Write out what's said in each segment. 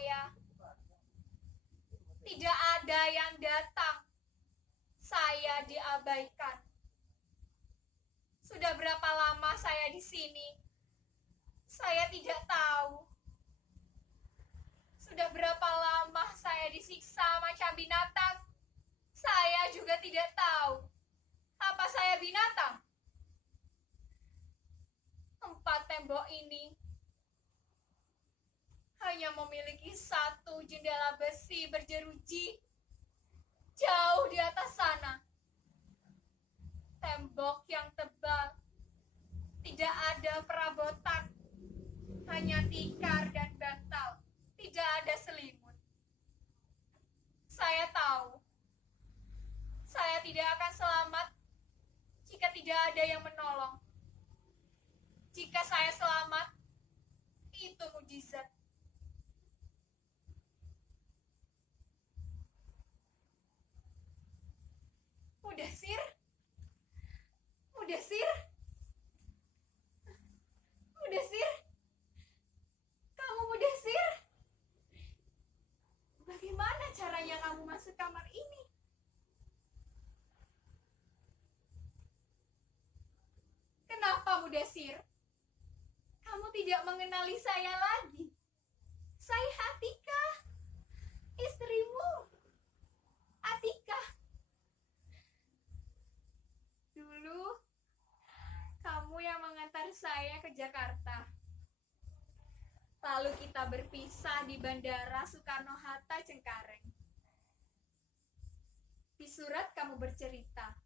saya. Tidak ada yang datang. Saya diabaikan. Sudah berapa lama saya di sini? Saya tidak tahu. Sudah berapa lama saya disiksa macam binatang? Saya juga tidak tahu. Apa saya binatang? Empat tembok ini hanya memiliki satu jendela besi berjeruji jauh di atas sana. Tembok yang tebal, tidak ada perabotan, hanya tikar dan bantal, tidak ada selimut. Saya tahu, saya tidak akan selamat jika tidak ada yang menolong. Jika saya selamat, itu mujizat. Mudasir? Mudasir? Mudasir? Kamu Mudasir? Bagaimana caranya kamu masuk kamar ini? Kenapa Mudasir? Kamu tidak mengenali saya lagi. Saya Atika, istrimu. Atika. Dulu, kamu yang mengantar saya ke Jakarta. Lalu kita berpisah di Bandara Soekarno-Hatta, Cengkareng. Di surat kamu bercerita,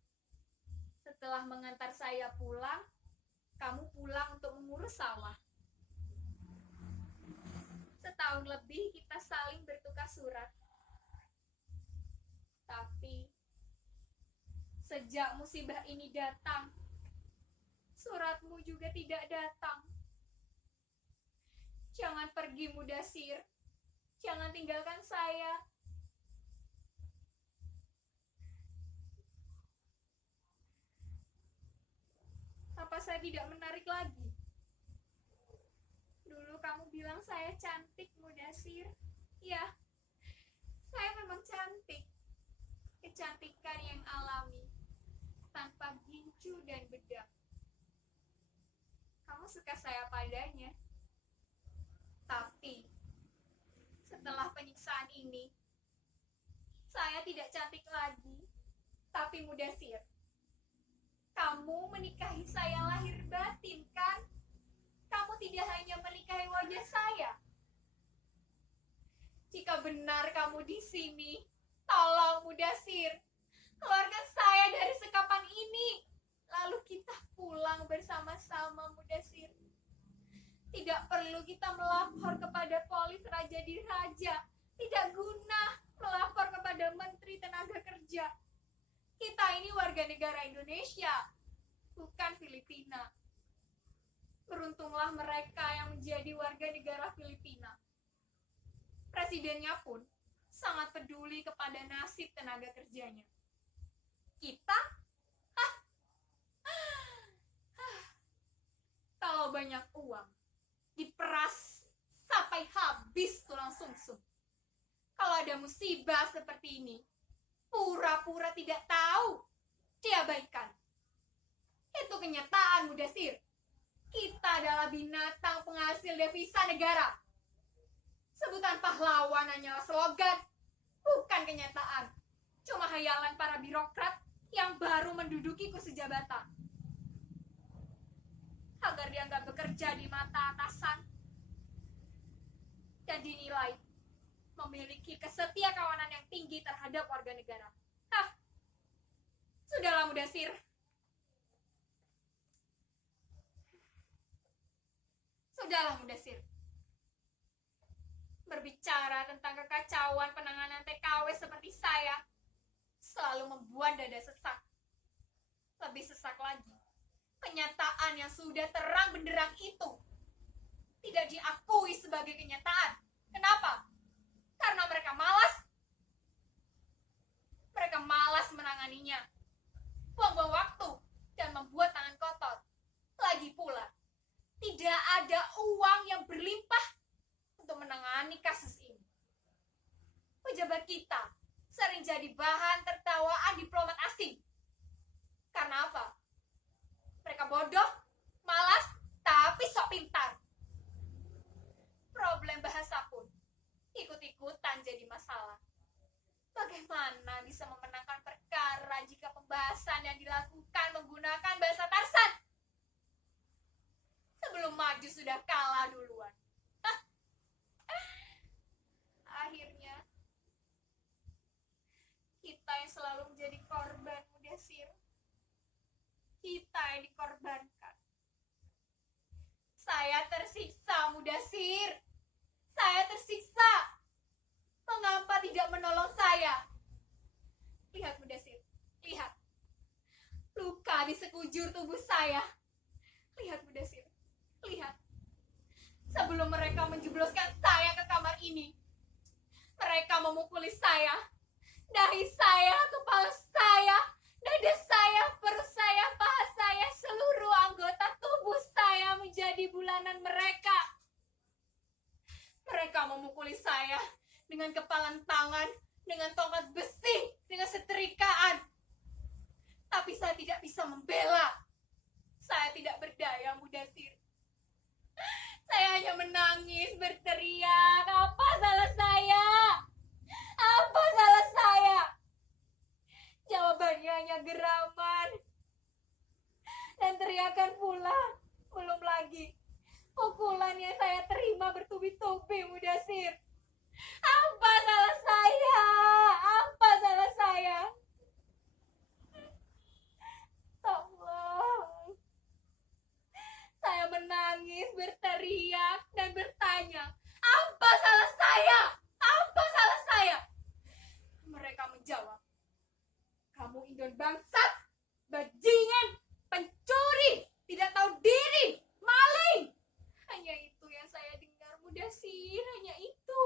setelah mengantar saya pulang, kamu pulang untuk mengurus sawah. Setahun lebih kita saling bertukar surat. Tapi sejak musibah ini datang, suratmu juga tidak datang. Jangan pergi Mudasir. Jangan tinggalkan saya. Apa saya tidak menarik lagi? Dulu kamu bilang saya cantik, Mudasir. Ya, saya memang cantik. Kecantikan yang alami, tanpa gincu dan bedak. Kamu suka saya padanya. Tapi, setelah penyiksaan ini, saya tidak cantik lagi, tapi Mudasir. Kamu menikahi saya lahir batin, kan? Kamu tidak hanya menikahi wajah saya. Jika benar kamu di sini, tolong Mudasir, keluarkan saya dari sekapan ini. Lalu kita pulang bersama-sama, Mudasir. Tidak perlu kita melapor kepada polis Raja Diraja. Tidak guna melapor kepada Menteri Tenaga Kerja. Kita ini warga negara Indonesia, bukan Filipina. Beruntunglah mereka yang menjadi warga negara Filipina. Presidennya pun sangat peduli kepada nasib tenaga kerjanya. Kita? Kalau banyak uang, diperas sampai habis tulang sumsum. Kalau ada musibah seperti ini, pura-pura tidak tahu, diabaikan. Itu kenyataan, Mudasir. Kita adalah binatang penghasil devisa negara. Sebutan pahlawan hanyalah slogan, bukan kenyataan. Cuma hayalan para birokrat yang baru menduduki kursi jabatan. Agar dianggap bekerja di mata atasan dan dinilai memiliki kesetiakawanan yang tinggi terhadap warga negara. Sudahlah Mudasir. Sudahlah Mudasir. Berbicara tentang kekacauan penanganan TKW seperti saya selalu membuat dada sesak. Lebih sesak lagi, kenyataan yang sudah terang benderang itu tidak diakui sebagai kenyataan. Kenapa? Karena mereka malas. Mereka malas menanganinya, buang-buang waktu, dan membuat tangan kotor. Lagi pula, tidak ada uang yang berlimpah untuk menangani kasus ini. kita sering jadi bahan tertawaan diplomat asing. Karena apa? Mereka bodoh, malas, tapi sok pintar. Problem bahasa pun ikut-ikutan jadi masalah. Bagaimana bisa memenangkan perkara jika pembahasan yang dilakukan menggunakan bahasa Tarsan? Sebelum maju sudah kalah duluan. Akhirnya, kita yang selalu menjadi korban, Mudasir. Kita yang dikorbankan. Saya tersiksa, Mudasir. Saya tersiksa. Mengapa tidak menolong saya? Lihat, Mudasir. Lihat. Luka di sekujur tubuh saya. Lihat, Mudasir. Lihat. Sebelum mereka menjebloskan saya ke kamar ini, mereka memukuli saya. Dahi saya, kepala saya, dada saya, perut saya, paha saya, seluruh anggota tubuh saya menjadi bulanan mereka. Mereka memukuli saya dengan kepalan tangan, dengan tongkat besi, dengan setrikaan. Tapi saya tidak bisa membela. Saya tidak berdaya, Mudasir. Saya hanya menangis, berteriak, apa salah saya? Apa salah saya? Jawabannya hanya geraman dan teriakan pula. Belum lagi pukulan yang saya terima bertubi-tubi, Mudasir. Apa salah saya? Apa salah saya? Tolong. Saya menangis, berteriak, dan bertanya, apa salah saya? Apa salah saya? Mereka menjawab, kamu Indon bangsat, bajingan, pencuri, tidak tahu diri, maling. Hanya itu yang saya dengar, Mudasir, hanya itu.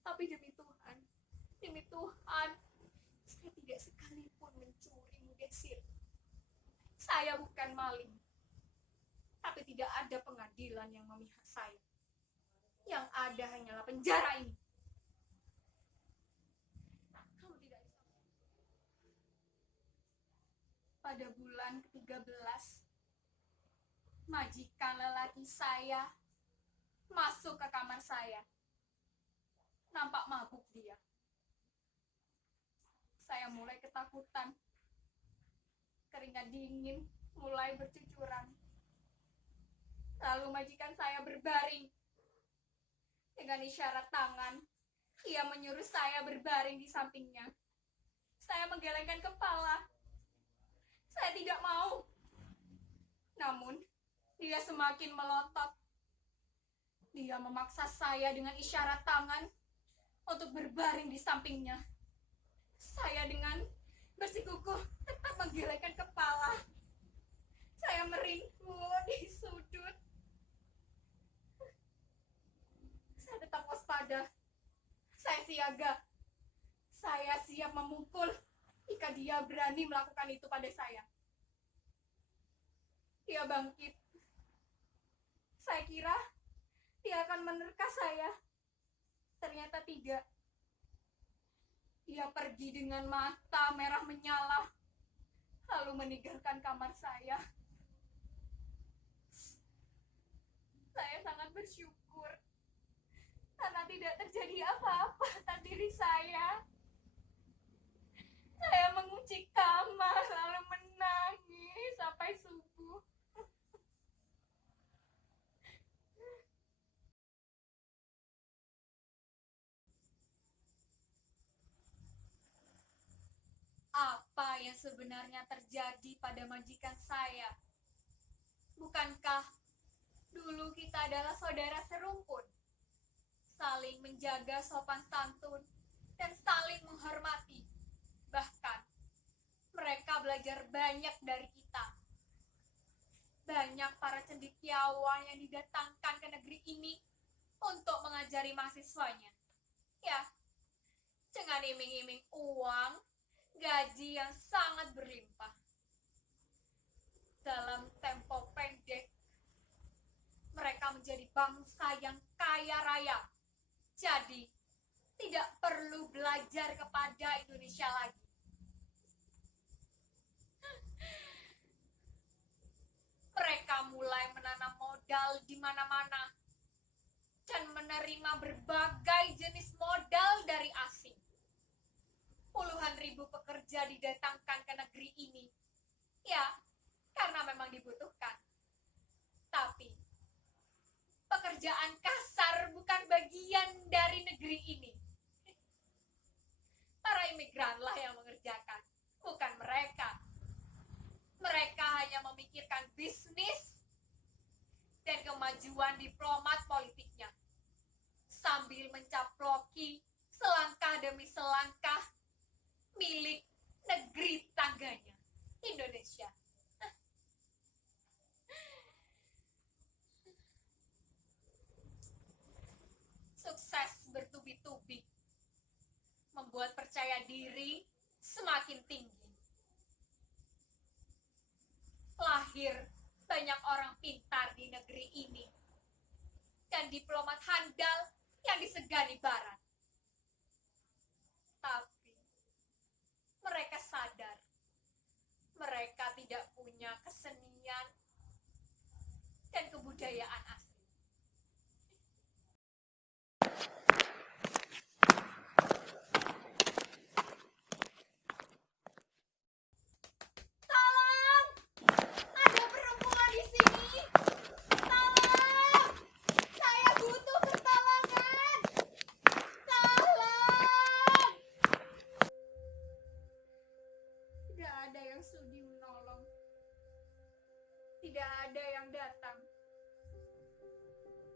Tapi demi Tuhan, saya tidak sekalipun mencuri, Mudasir. Saya bukan maling. Tapi tidak ada pengadilan yang memihak saya. Yang ada hanyalah penjara ini. Kamu tidak bisa. Pada bulan ke-13, majikan lelaki saya masuk ke kamar saya. Nampak mabuk dia. Saya mulai ketakutan. Keringat dingin mulai bercucuran. Lalu majikan saya berbaring. Dengan isyarat tangan, ia menyuruh saya berbaring di sampingnya. Saya menggelengkan kepala. Saya tidak mau. Namun, dia semakin melotot. Dia memaksa saya dengan isyarat tangan untuk berbaring di sampingnya. Saya dengan bersikukuh tetap menggelengkan kepala. Saya meringkuk di sudut. Saya tetap waspada. Saya siaga. Saya siap memukul jika dia berani melakukan itu pada saya. Dia bangkit. Saya kira dia akan menerka saya. Ternyata tidak. Dia pergi dengan mata merah menyala, lalu meninggalkan kamar saya. Saya sangat bersyukur karena tidak terjadi apa-apa pada diri saya. Saya mengunci kamar lalu menangis sampai subuh. Apa yang sebenarnya terjadi pada majikan saya? Bukankah dulu kita adalah saudara serumpun, saling menjaga sopan santun dan saling menghormati. Bahkan mereka belajar banyak dari kita. Banyak para cendekiawan yang didatangkan ke negeri ini untuk mengajari mahasiswanya. Ya, dengan iming-iming uang, gaji yang sangat berlimpah. Dalam tempo pendek, mereka menjadi bangsa yang kaya raya. Jadi, tidak perlu belajar kepada Indonesia lagi. Mereka mulai menanam modal di mana-mana dan menerima berbagai jenis modal dari asing. Puluhan ribu pekerja didatangkan ke negeri ini. Ya, karena memang dibutuhkan. Tapi, pekerjaan kasar bukan bagian dari negeri ini. Para imigranlah yang mengerjakan, bukan mereka. Mereka hanya memikirkan bisnis dan kemajuan diplomat politiknya, sambil mencaploki selangkah demi selangkah milik negeri tangganya, Indonesia. Sukses bertubi-tubi membuat percaya diri semakin tinggi. Lahir banyak orang pintar di negeri ini dan diplomat handal yang disegani Barat. Tapi mereka sadar mereka tidak punya kesenian dan kebudayaan asli. Sudi menolong. Tidak ada yang datang.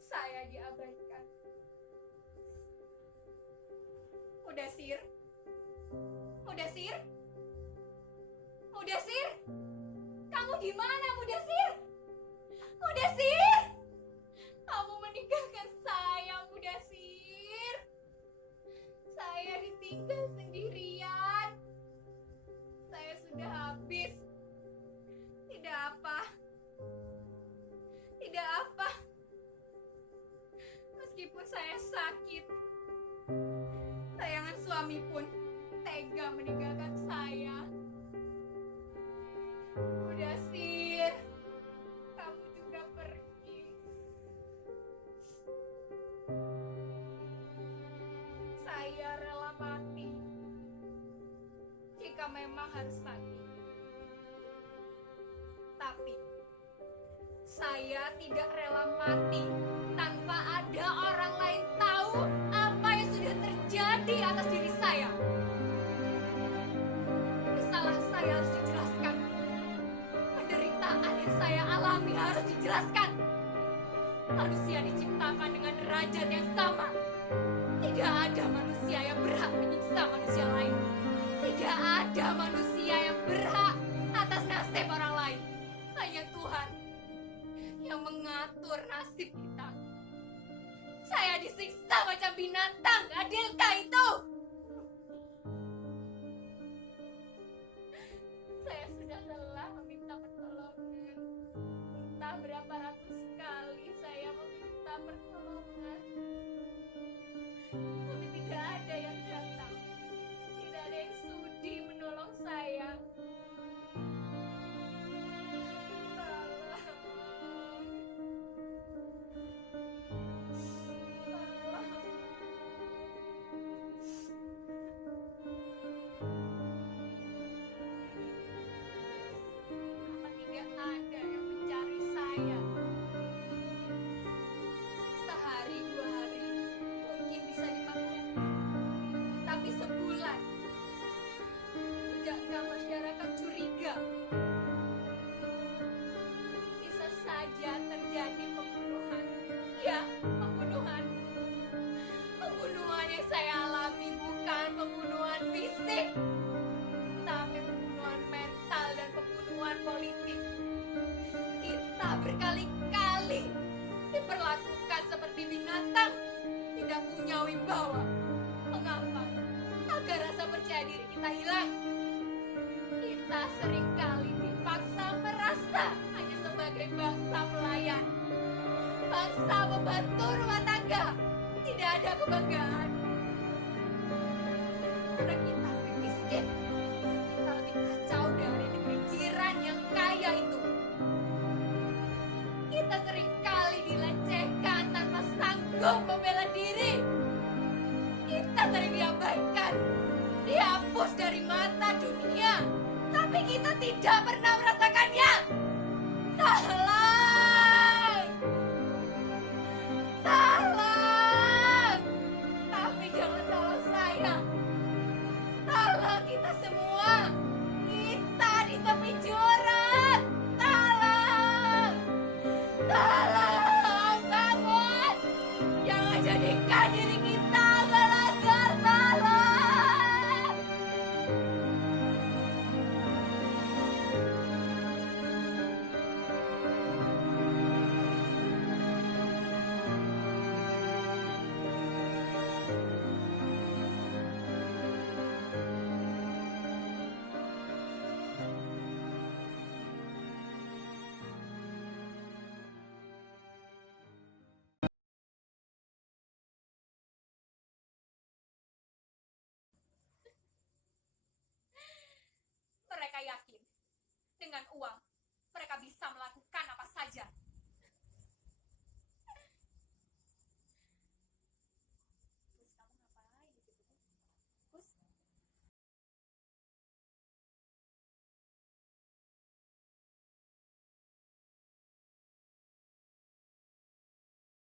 Saya diabaikan. Mudasir? Mudasir? Mudasir? Kamu di mana, Mudasir? Mudasir? Kamu meninggalkan saya, Mudasir. Saya ditinggal sendirian. Saya sudah habis. Tidak apa. Tidak apa. Meskipun saya sakit, sayangan suami pun tega meninggalkan saya. Mudasir, kamu juga pergi. Saya rela mati jika memang harus mati. Tapi saya tidak rela mati tanpa ada orang lain tahu apa yang sudah terjadi atas diri saya. Kesalahan saya harus dijelaskan. Penderitaan yang saya alami harus dijelaskan. Manusia diciptakan dengan derajat yang sama. Tidak ada manusia yang berhak menyiksa manusia lain. Tidak ada manusia yang berhak atas nasib orang lain. Hanya Tuhan yang mengatur nasib kita. Saya disiksa macam binatang. Adilkah itu? Saya sudah lelah meminta pertolongan. Entah berapa ratus kali saya meminta pertolongan. Tapi tidak ada yang datang. Tidak ada yang sudi menolong saya. Masyarakat curiga. Bisa saja terjadi pembunuhan. Ya, pembunuhan. Pembunuhan yang saya alami bukan pembunuhan fisik, tapi pembunuhan mental dan pembunuhan politik. Kita berkali-kali diperlakukan seperti binatang, tidak punya wibawa. Mengapa? Agar rasa percaya diri kita hilang. Kita seringkali dipaksa merasa hanya sebagai bangsa pelayan, bangsa pembantu rumah tangga. Tidak ada kebanggaan. sering diabaikan, dihapus dari mata dunia, tapi kita tidak pernah merasakannya. Tolong! Tolong! Tapi jangan tolong saya. Tolong kita semua. Kita di tepi jurang. Tolong! Tolong! Bangun! Jangan jadikan diri kita gelagar. Tolong! Mereka yakin dengan uang mereka bisa melakukan apa saja.